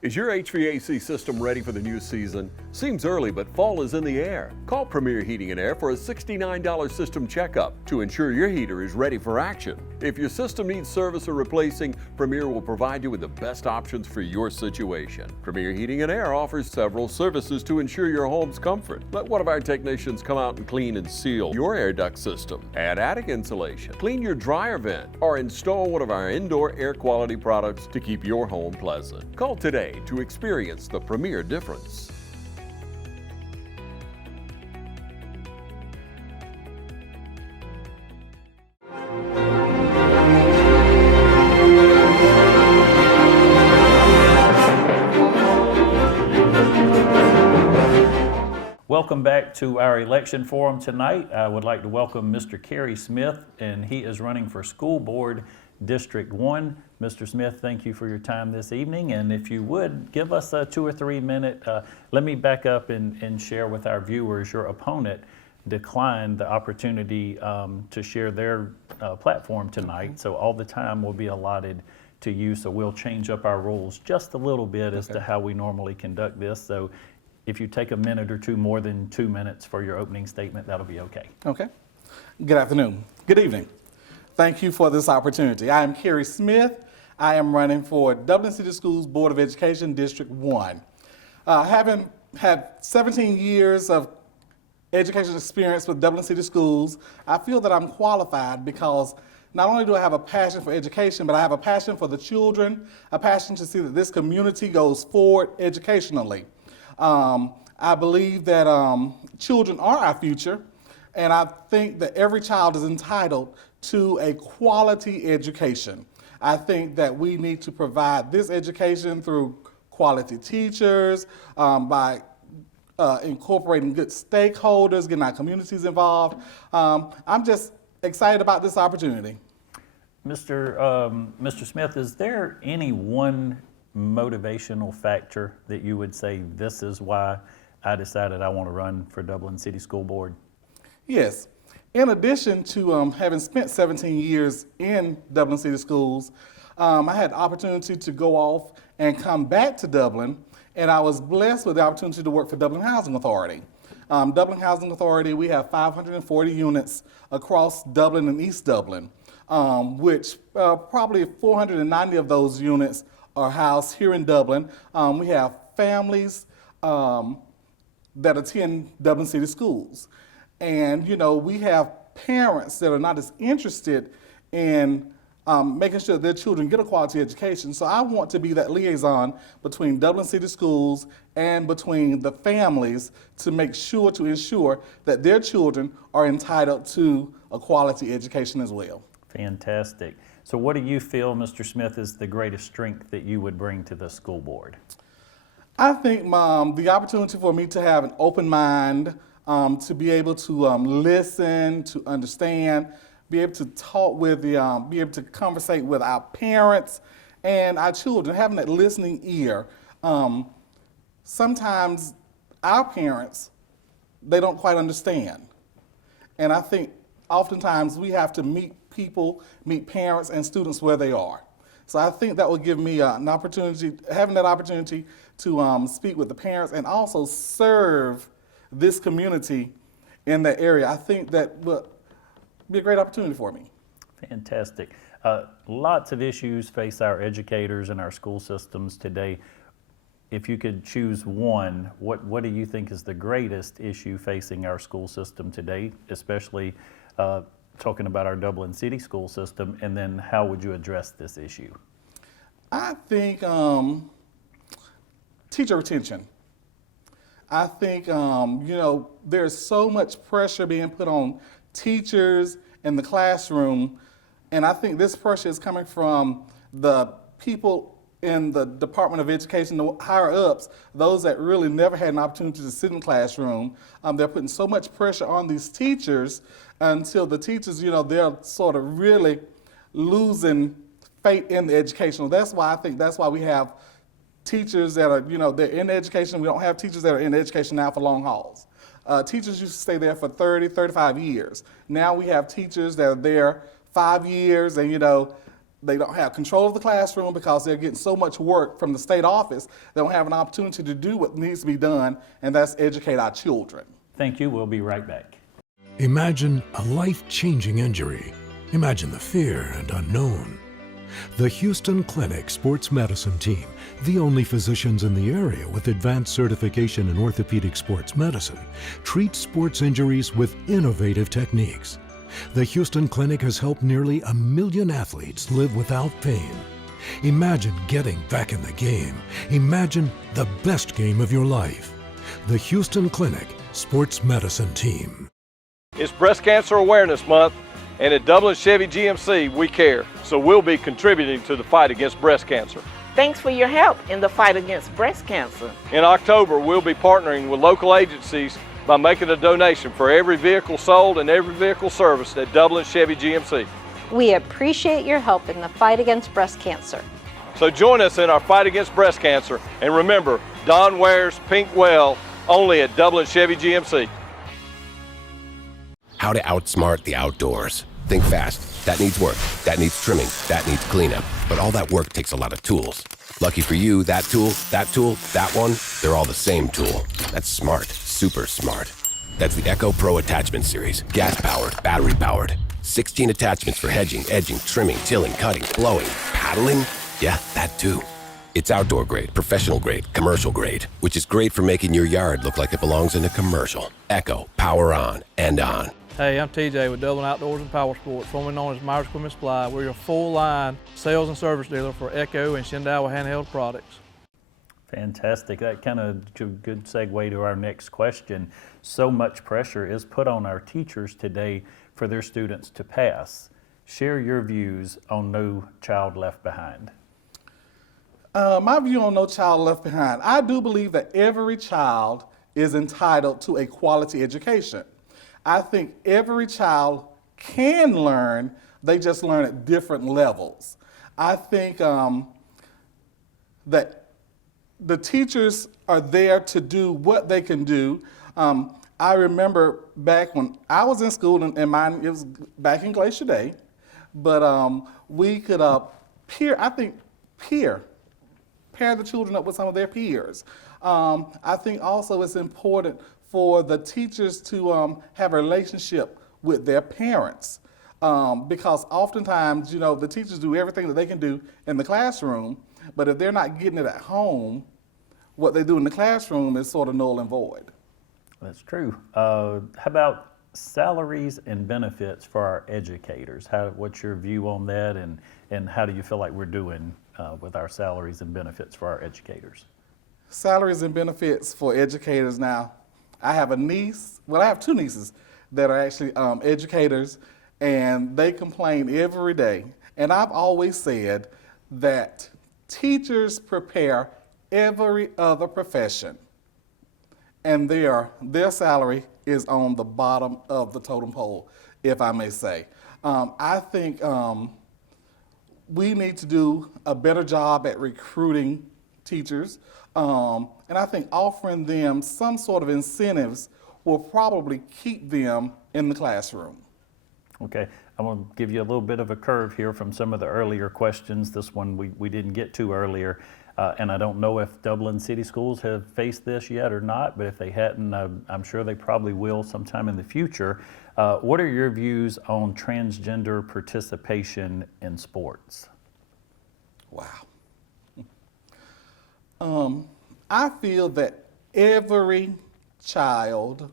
Is your HVAC system ready for the new season? Seems early, but fall is in the air. Call Premier Heating and Air for a $69 system checkup to ensure your heater is ready for action. If your system needs service or replacing, Premier will provide you with the best options for your situation. Premier Heating and Air offers several services to ensure your home's comfort. Let one of our technicians come out and clean and seal your air duct system, add attic insulation, clean your dryer vent, or install one of our indoor air quality products to keep your home pleasant. Call today to experience the Premier difference. Welcome back to our election forum tonight. I would like to welcome Mr. Kerry Smith, and he is running for School Board District 1. Mr. Smith, thank you for your time this evening, and if you would, give us a 2 or 3 minute, let me back up and share with our viewers. Your opponent declined the opportunity to share their platform tonight, so all the time will be allotted to you, so we'll change up our rules just a little bit as to how we normally conduct this. So if you take a minute or two, more than 2 minutes for your opening statement, that'll be okay. Okay. Good afternoon. Good evening. Thank you for this opportunity. I am Kerry Smith. I am running for Dublin City Schools Board of Education District 1. Having had 17 years of education experience with Dublin City Schools, I feel that I'm qualified because not only do I have a passion for education, but I have a passion for the children, a passion to see that this community goes forward educationally. I believe that children are our future, and I think that every child is entitled to a quality education. I think that we need to provide this education through quality teachers, by incorporating good stakeholders, getting our communities involved. I'm just excited about this opportunity. Mr. Smith, is there any one motivational factor that you would say, this is why I decided I want to run for Dublin City School Board? Yes. In addition to having spent 17 years in Dublin City Schools, I had the opportunity to go off and come back to Dublin, and I was blessed with the opportunity to work for Dublin Housing Authority. Dublin Housing Authority, we have 540 units across Dublin and East Dublin, which probably 490 of those units are housed here in Dublin. We have families that attend Dublin City Schools. And, you know, we have parents that are not as interested in making sure their children get a quality education. So I want to be that liaison between Dublin City Schools and between the families to ensure that their children are entitled to a quality education as well. Fantastic. So what do you feel, Mr. Smith, is the greatest strength that you would bring to the school board? I think the opportunity for me to have an open mind, to be able to listen, to understand, be able to talk with be able to conversate with our parents and our children, having that listening ear. Sometimes our parents, they don't quite understand. And I think oftentimes we have to meet parents and students where they are. So I think that will give me an opportunity, having that opportunity to speak with the parents and also serve this community in that area. I think that will be a great opportunity for me. Fantastic. Lots of issues face our educators and our school systems today. If you could choose one, what do you think is the greatest issue facing our school system today, especially talking about our Dublin City school system, and then how would you address this issue? I think teacher retention. I think, there's so much pressure being put on teachers in the classroom, and I think this pressure is coming from the people in the Department of Education, the higher ups, those that really never had an opportunity to sit in the classroom. They're putting so much pressure on these teachers until the teachers, they're sort of really losing faith in the education. That's why we have teachers that are, they're in education. We don't have teachers that are in education now for long hauls. Teachers used to stay there for 30, 35 years. Now we have teachers that are there 5 years, and they don't have control of the classroom because they're getting so much work from the state office. They don't have an opportunity to do what needs to be done, and that's educate our children. Thank you. We'll be right back. Imagine a life-changing injury. Imagine the fear and unknown. The Houston Clinic Sports Medicine Team, the only physicians in the area with advanced certification in orthopedic sports medicine, treats sports injuries with innovative techniques. The Houston Clinic has helped nearly 1 million athletes live without pain. Imagine getting back in the game. Imagine the best game of your life. The Houston Clinic Sports Medicine Team. It's Breast Cancer Awareness Month, and at Dublin Chevy GMC, we care. So we'll be contributing to the fight against breast cancer. Thanks for your help in the fight against breast cancer. In October, we'll be partnering with local agencies by making a donation for every vehicle sold and every vehicle serviced at Dublin Chevy GMC. We appreciate your help in the fight against breast cancer. So join us in our fight against breast cancer, and remember, Don wears pink well only at Dublin Chevy GMC. How to outsmart the outdoors. Think fast. That needs work. That needs trimming. That needs cleanup. But all that work takes a lot of tools. Lucky for you, that tool, that one, they're all the same tool. That's smart. Super smart. That's the Echo Pro Attachment Series. Gas-powered, battery-powered. 16 attachments for hedging, edging, trimming, tilling, cutting, blowing, paddling. Yeah, that too. It's outdoor grade, professional grade, commercial grade, which is great for making your yard look like it belongs in a commercial. Echo, power on and on. Hey, I'm TJ with Dublin Outdoors and Power Sports, formerly known as Myers Equipment Supply. We're your full-line sales and service dealer for Echo and Shindawa handheld products. Fantastic. That kind of good segue to our next question. So much pressure is put on our teachers today for their students to pass. Share your views on No Child Left Behind. My view on No Child Left Behind, I do believe that every child is entitled to a quality education. I think every child can learn, they just learn at different levels. I think that the teachers are there to do what they can do. I remember back when I was in school, and mine, it was back in Glacier Day, but we could pair the children up with some of their peers. I think also it's important for the teachers to have a relationship with their parents, because oftentimes, you know, the teachers do everything that they can do in the classroom, but if they're not getting it at home, what they do in the classroom is sort of null and void. That's true. How about salaries and benefits for our educators? What's your view on that, and how do you feel like we're doing with our salaries and benefits for our educators? Salaries and benefits for educators now. I have I have two nieces that are actually educators, and they complain every day. And I've always said that teachers prepare every other profession, and their salary is on the bottom of the totem pole, if I may say. I think we need to do a better job at recruiting teachers, and I think offering them some sort of incentives will probably keep them in the classroom. Okay, I'm going to give you a little bit of a curve here from some of the earlier questions. This one we didn't get to earlier, and I don't know if Dublin City Schools have faced this yet or not, but if they hadn't, I'm sure they probably will sometime in the future. What are your views on transgender participation in sports? Wow. I feel that every child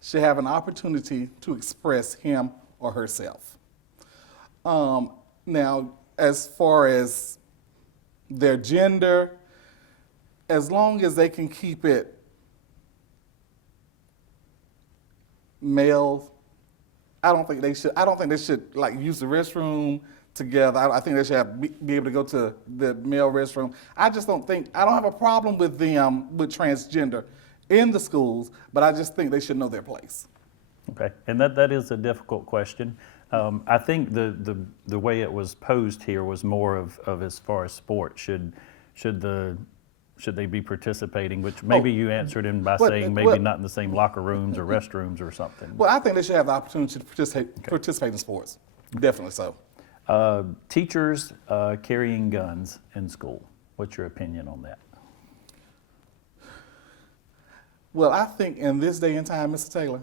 should have an opportunity to express him or herself. Now, as far as their gender, as long as they can keep it male, I don't think they should like use the restroom together. I think they should be able to go to the male restroom. I don't have a problem with them with transgender in the schools, but I just think they should know their place. Okay, and that is a difficult question. I think the way it was posed here was more of as far as sport. Should they be participating? Which maybe you answered in by saying maybe not in the same locker rooms or restrooms or something. Well, I think they should have the opportunity to participate in sports. Definitely so. Teachers carrying guns in school. What's your opinion on that? Well, I think in this day and time, Mr. Taylor,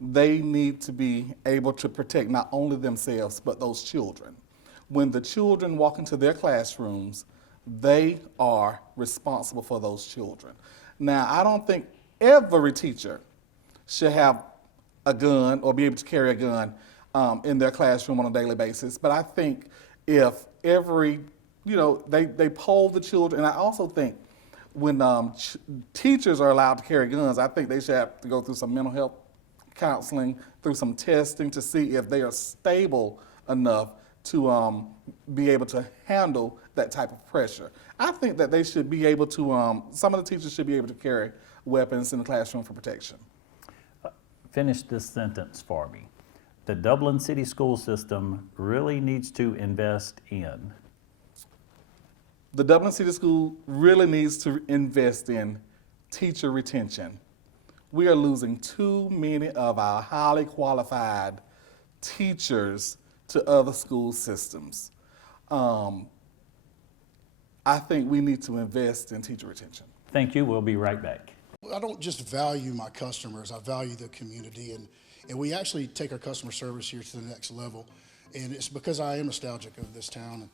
they need to be able to protect not only themselves, but those children. When the children walk into their classrooms, they are responsible for those children. Now, I don't think every teacher should have a gun or be able to carry a gun in their classroom on a daily basis, but I think if every, they poll the children, and I also think when teachers are allowed to carry guns, I think they should have to go through some mental health counseling, through some testing to see if they are stable enough to be able to handle that type of pressure. I think that they should be able to, some of the teachers should be able to carry weapons in the classroom for protection. Finish this sentence for me. The Dublin City School System really needs to invest in. The Dublin City School really needs to invest in teacher retention. We are losing too many of our highly qualified teachers to other school systems. I think we need to invest in teacher retention. Thank you. We'll be right back. I don't just value my customers, I value the community, and we actually take our customer service here to the next level, and it's because I am nostalgic of this town,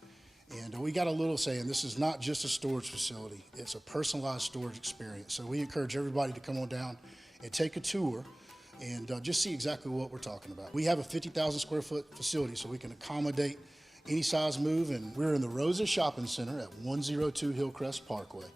and we got a little saying, this is not just a storage facility, it's a personalized storage experience. So we encourage everybody to come on down and take a tour and just see exactly what we're talking about. We have a 50,000 square foot facility, so we can accommodate any size move, and we're in the Rosa Shopping Center at 102 Hillcrest Parkway.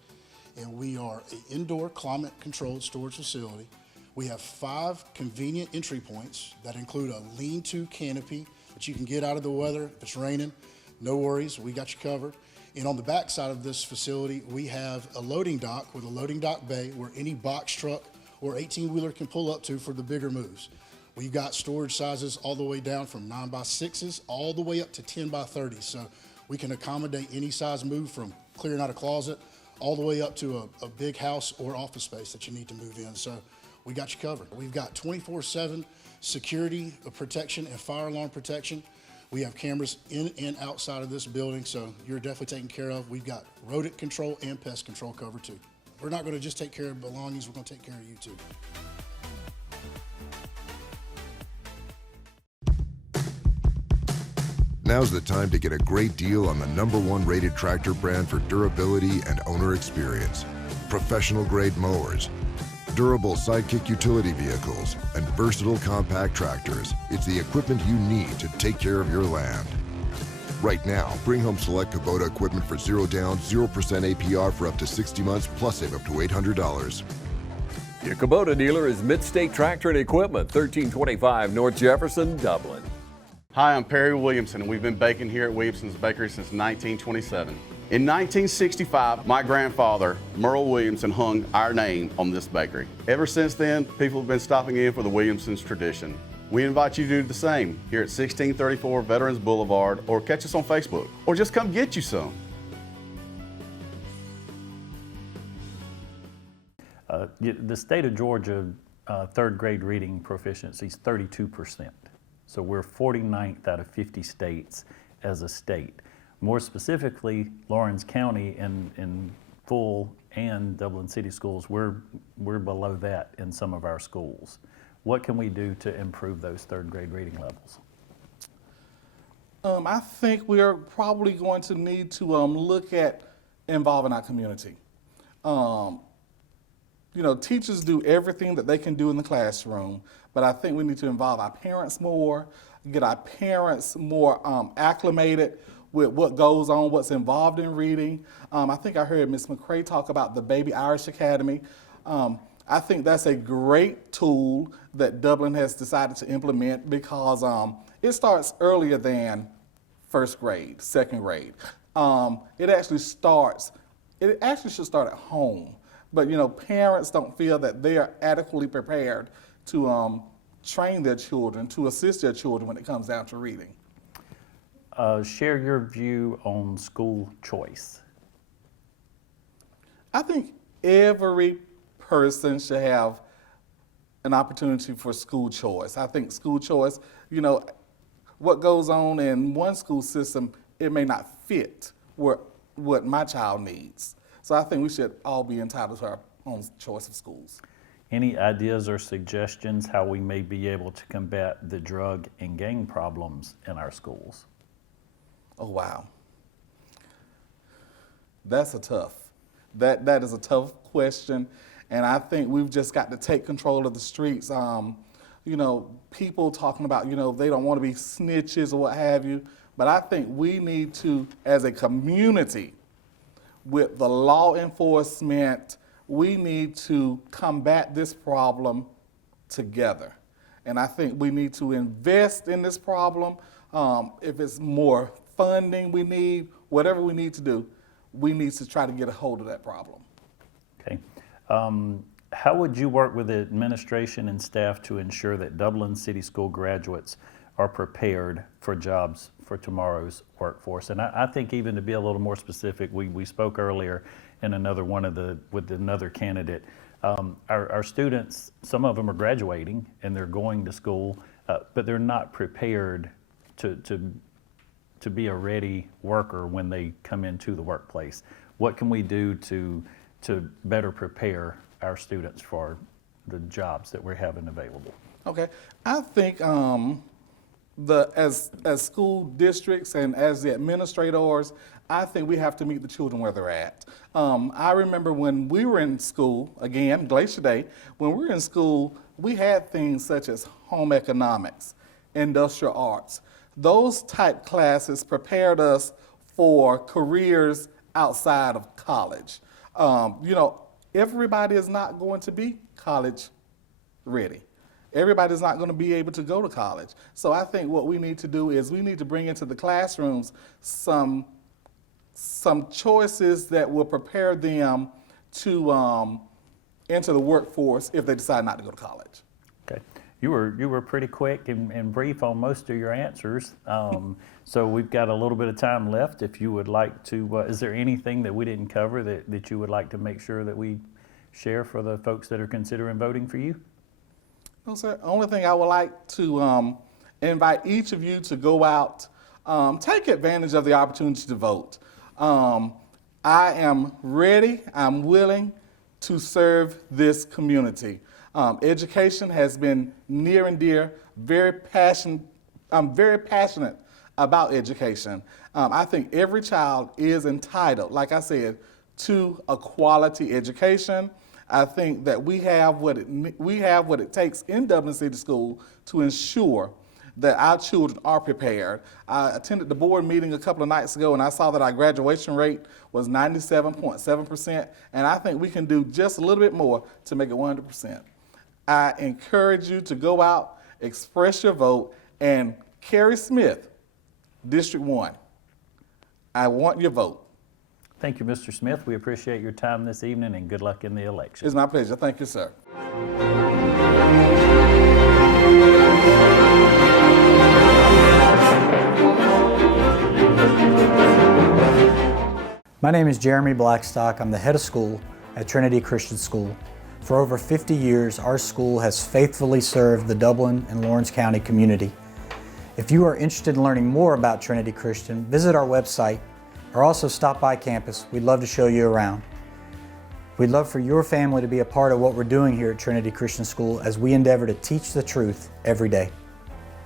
And we are an indoor climate-controlled storage facility. We have 5 convenient entry points that include a lean-to canopy that you can get out of the weather. If it's raining, no worries, we got you covered. And on the back side of this facility, we have a loading dock with a loading dock bay where any box truck or 18-wheeler can pull up to for the bigger moves. We've got storage sizes all the way down from 9x6s all the way up to 10x30s. So we can accommodate any size move from clearing out a closet all the way up to a big house or office space that you need to move in. So we got you covered. We've got 24/7 security protection and fire alarm protection. We have cameras in and outside of this building, so you're definitely taken care of. We've got rodent control and pest control covered too. We're not gonna just take care of belongings, we're gonna take care of you too. Now's the time to get a great deal on the #1 rated tractor brand for durability and owner experience. Professional grade mowers, durable sidekick utility vehicles, and versatile compact tractors. It's the equipment you need to take care of your land. Right now, bring home select Kubota equipment for 0 down, 0% APR for up to 60 months, plus save up to $800. Your Kubota dealer is Mid-State Tractor and Equipment, 1325 North Jefferson, Dublin. Hi, I'm Perry Williamson, and we've been baking here at Williamson's Bakery since 1927. In 1965, my grandfather, Merle Williamson, hung our name on this bakery. Ever since then, people have been stopping in for the Williamson's tradition. We invite you to do the same here at 1634 Veterans Boulevard, or catch us on Facebook, or just come get you some. The state of Georgia, third grade reading proficiency is 32%. So we're 49th out of 50 states as a state. More specifically, Lawrence County in full and Dublin City Schools, we're below that in some of our schools. What can we do to improve those third grade reading levels? I think we are probably going to need to look at involving our community. Teachers do everything that they can do in the classroom, but I think we need to involve our parents more, get our parents more acclimated with what goes on, what's involved in reading. I think I heard Ms. McCray talk about the Baby Irish Academy. I think that's a great tool that Dublin has decided to implement because it starts earlier than first grade, second grade. It actually should start at home. But parents don't feel that they are adequately prepared to train their children, to assist their children when it comes down to reading. Share your view on school choice. I think every person should have an opportunity for school choice. I think school choice, what goes on in one school system, it may not fit what my child needs. So I think we should all be entitled to our own choice of schools. Any ideas or suggestions how we may be able to combat the drug and gang problems in our schools? Oh, wow. That is a tough question, and I think we've just got to take control of the streets. You know, people talking about, you know, they don't want to be snitches or what have you, but I think we need to, as a community, with the law enforcement, we need to combat this problem together. And I think we need to invest in this problem. If it's more funding we need, whatever we need to do, we need to try to get a hold of that problem. Okay. How would you work with the administration and staff to ensure that Dublin City School graduates are prepared for jobs for tomorrow's workforce? And I think even to be a little more specific, we spoke earlier in another with another candidate. Our students, some of them are graduating and they're going to school, but they're not prepared to be a ready worker when they come into the workplace. What can we do to better prepare our students for the jobs that we're having available? Okay, I think as school districts and as the administrators, I think we have to meet the children where they're at. I remember when we were in school, again, Glacier Day, when we were in school, we had things such as home economics, industrial arts. Those type classes prepared us for careers outside of college. You know, everybody is not going to be college ready. Everybody's not going to be able to go to college. So I think what we need to do is we need to bring into the classrooms some choices that will prepare them to enter the workforce if they decide not to go to college. Okay. You were pretty quick and brief on most of your answers. So we've got a little bit of time left. If you would like to, is there anything that we didn't cover that you would like to make sure that we share for the folks that are considering voting for you? No, sir. Only thing I would like to invite each of you to go out, take advantage of the opportunity to vote. I am ready, I'm willing to serve this community. Education has been near and dear, I'm very passionate about education. I think every child is entitled, like I said, to a quality education. I think that we have what it takes in Dublin City School to ensure that our children are prepared. I attended the board meeting a couple of nights ago and I saw that our graduation rate was 97.7%, and I think we can do just a little bit more to make it 100%. I encourage you to go out, express your vote, and Carrie Smith, District 1, I want your vote. Thank you, Mr. Smith. We appreciate your time this evening and good luck in the election. It's my pleasure. Thank you, sir. My name is Jeremy Blackstock. I'm the head of school at Trinity Christian School. For over 50 years, our school has faithfully served the Dublin and Lawrence County community. If you are interested in learning more about Trinity Christian, visit our website or also stop by campus. We'd love to show you around. We'd love for your family to be a part of what we're doing here at Trinity Christian School as we endeavor to teach the truth every day.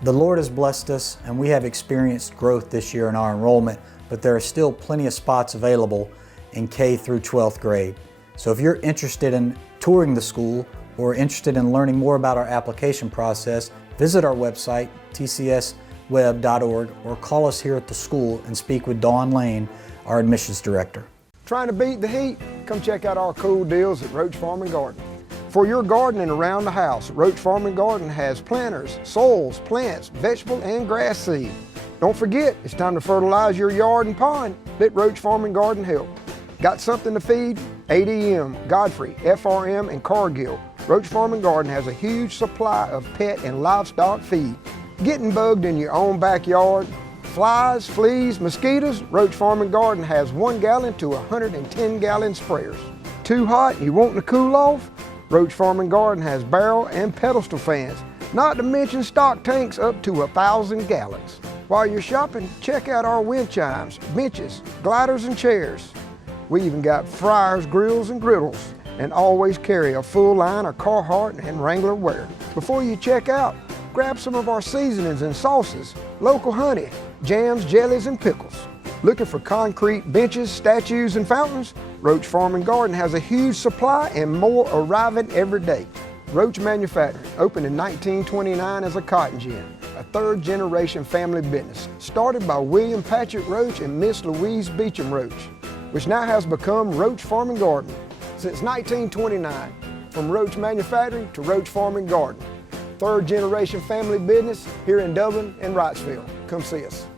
The Lord has blessed us and we have experienced growth this year in our enrollment, but there are still plenty of spots available in K through 12th grade. So if you're interested in touring the school or interested in learning more about our application process, visit our website, tcsweb.org, or call us here at the school and speak with Dawn Lane, our admissions director. Trying to beat the heat? Come check out our cool deals at Roach Farm and Garden. For your gardening around the house, Roach Farm and Garden has planters, soils, plants, vegetable and grass seed. Don't forget, it's time to fertilize your yard and pond. Let Roach Farm and Garden help. Got something to feed? ADM, Godfrey, FRM, and Cargill. Roach Farm and Garden has a huge supply of pet and livestock feed. Getting bugged in your own backyard? Flies, fleas, mosquitoes? Roach Farm and Garden has 1 gallon to 110 gallon sprayers. Too hot and you wanting to cool off? Roach Farm and Garden has barrel and pedestal fans. Not to mention stock tanks up to 1,000 gallons. While you're shopping, check out our wind chimes, benches, gliders, and chairs. We even got fryers, grills, and griddles, and always carry a full line of Carhartt and Wrangler wear. Before you check out, grab some of our seasonings and sauces, local honey, jams, jellies, and pickles. Looking for concrete benches, statues, and fountains? Roach Farm and Garden has a huge supply and more arriving every day. Roach Manufacturing opened in 1929 as a cotton gin, a third-generation family business, started by William Patrick Roach and Miss Louise Beecham Roach, which now has become Roach Farm and Garden. Since 1929, from Roach Manufacturing to Roach Farm and Garden, third-generation family business here in Dublin and Wrightsville. Come see us.